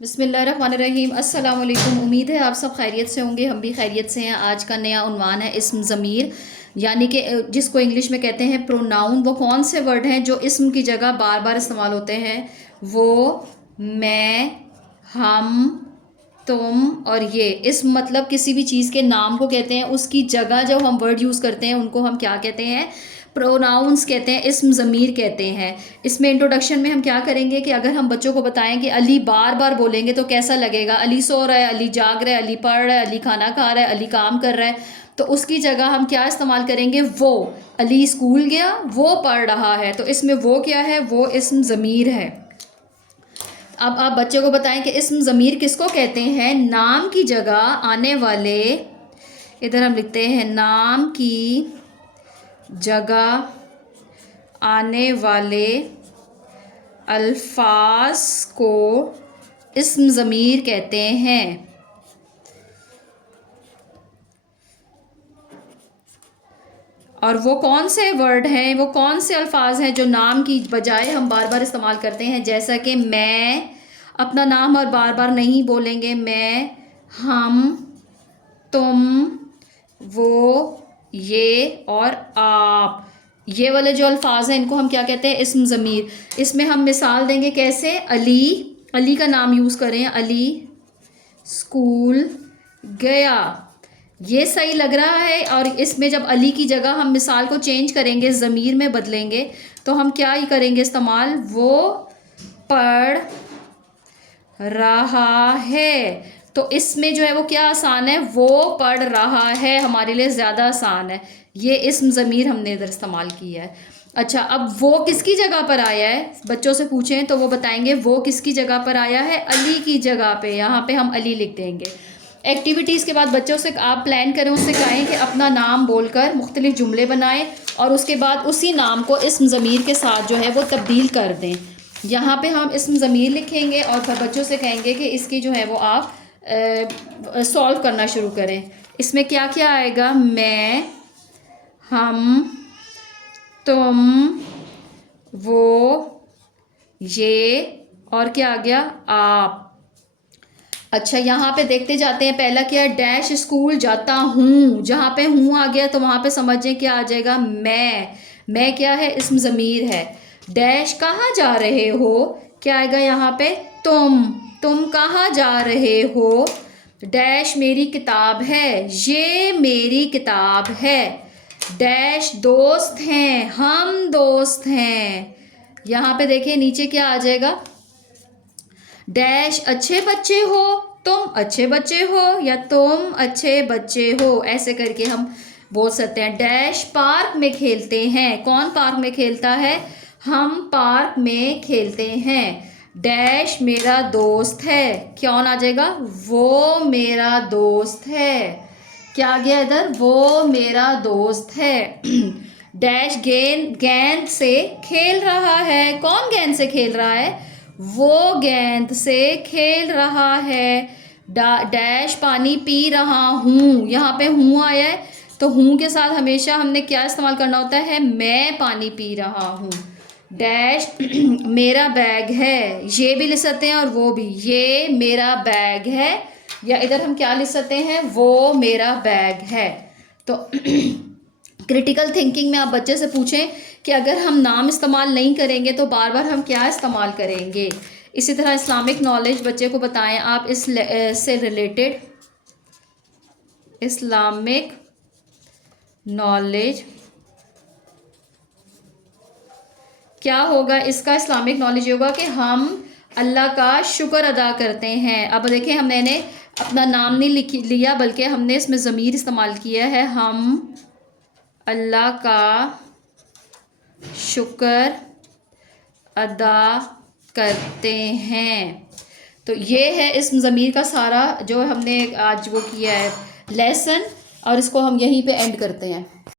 बिस्मिल्लाहिर्रहमानिर्रहीम। अस्सलाम वालेकुम। उम्मीद है आप सब खैरियत से होंगे, हम भी खैरियत से हैं। आज का नया उन्वान है इस्म ज़मीर, यानी कि जिसको इंग्लिश में कहते हैं प्रोनाउन। वो कौन से वर्ड हैं जो इस्म की जगह बार बार इस्तेमाल होते हैं? वो, मैं, हम, तुम और ये। इस्म मतलब किसी भी चीज़ के नाम को कहते हैं, उसकी जगह जब हम वर्ड यूज़ करते हैं उनको हम क्या कहते हैं? प्रोनाउंस कहते हैं, इस्म ज़मीर कहते हैं। इसमें इंट्रोडक्शन में हम क्या करेंगे कि अगर हम बच्चों को बताएं कि अली बार बार बोलेंगे तो कैसा लगेगा? अली सो रहा है, अली जाग रहा है, अली पढ़ रहा है, अली खाना खा रहा है, अली काम कर रहा है। तो उसकी जगह हम क्या इस्तेमाल करेंगे? वो। अली स्कूल गया, वो पढ़ रहा है। तो इसमें वो क्या है? वो इस्म ज़मीर है। अब आप बच्चे को बताएं कि इस्म ज़मीर किसको कहते हैं? नाम की जगह आने वाले, इधर हम लिखते हैं नाम की जगह आने वाले अल्फाज को इस्म ज़मीर कहते हैं। और वो कौन से वर्ड हैं, वो कौन से अल्फाज हैं जो नाम की बजाय हम बार बार इस्तेमाल करते हैं? जैसा कि मैं, अपना नाम और बार बार नहीं बोलेंगे। मैं, हम, तुम, वो, ये और आप। ये वाले जो अल्फाज हैं इनको हम क्या कहते हैं? इस्म ज़मीर। इसमें हम मिसाल देंगे कैसे? अली, अली का नाम यूज़ करें, अली स्कूल गया। ये सही लग रहा है। और इसमें जब अली की जगह हम मिसाल को चेंज करेंगे, ज़मीर में बदलेंगे, तो हम क्या ही करेंगे इस्तेमाल? वो पढ़ रहा है। तो इसमें जो है वो क्या आसान है? वो पढ़ रहा है हमारे लिए ज़्यादा आसान है। ये इस्म ज़मीर हमने इधर इस्तेमाल किया है। अच्छा, अब वो किसकी जगह पर आया है? बच्चों से पूछें तो वो बताएंगे वो किसकी जगह पर आया है? अली की जगह पे। यहाँ पे हम अली लिख देंगे। एक्टिविटीज़ के बाद बच्चों से आप प्लान करें, उससे कहें कि अपना नाम बोलकर मुख्तलिफ जुमले बनाएं और उसके बाद उसी नाम को इस्म ज़मीर के साथ जो है वो तब्दील कर दें। यहाँ पे हम इस्म ज़मीर लिखेंगे और फिर बच्चों से कहेंगे कि इसकी जो है वो आप सॉल्व करना शुरू करें। इसमें क्या क्या आएगा? मैं, हम, तुम, वो, ये और क्या आ गया? आप। अच्छा, यहाँ पे देखते जाते हैं। पहला क्या है? डैश स्कूल जाता हूँ। जहाँ पे हूँ आ गया तो वहाँ पे समझें क्या आ जाएगा? मैं क्या है? इस्म ज़मीर है। डैश कहाँ जा रहे हो? क्या आएगा यहाँ पे? तुम कहाँ जा रहे हो? डैश मेरी किताब है, ये मेरी किताब है। डैश दोस्त हैं, हम दोस्त हैं। यहाँ पे देखिए नीचे क्या आ जाएगा? डैश अच्छे बच्चे हो, तुम अच्छे बच्चे हो या तुम अच्छे बच्चे हो। ऐसे करके हम बोल सकते हैं। डैश पार्क में खेलते हैं। कौन पार्क में खेलता है? हम पार्क में खेलते हैं। डैश मेरा दोस्त है। कौन आ जाएगा? वो मेरा दोस्त है। क्या आ गया इधर? वो मेरा दोस्त है। डैश गेंद से खेल रहा है। कौन गेंद से खेल रहा है? वो गेंद से खेल रहा है। डैश पानी पी रहा हूँ। यहाँ पे हूँ आया है तो हूँ के साथ हमेशा हमने क्या इस्तेमाल करना होता है? मैं पानी पी रहा हूँ। डैश मेरा बैग है। ये भी लिख सकते हैं और वो भी। ये मेरा बैग है। या इधर हम क्या लिख सकते हैं? वो मेरा बैग है। तो क्रिटिकल थिंकिंग में आप बच्चे से पूछें कि अगर हम नाम इस्तेमाल नहीं करेंगे तो बार बार हम क्या इस्तेमाल करेंगे? इसी तरह इस्लामिक नॉलेज बच्चे को बताएं आप से रिलेटेड। इस्लामिक नॉलेज क्या होगा? इसका इस्लामिक नॉलेज होगा कि हम अल्लाह का शुक्र अदा करते हैं। अब देखें, हमने अपना नाम नहीं लिया बल्कि हमने इसमें ज़मीर इस्तेमाल किया है। हम अल्लाह का शुक्र अदा करते हैं। तो ये है इस्म ज़मीर का सारा जो हमने आज वो किया है लेसन, और इसको हम यहीं पे एंड करते हैं।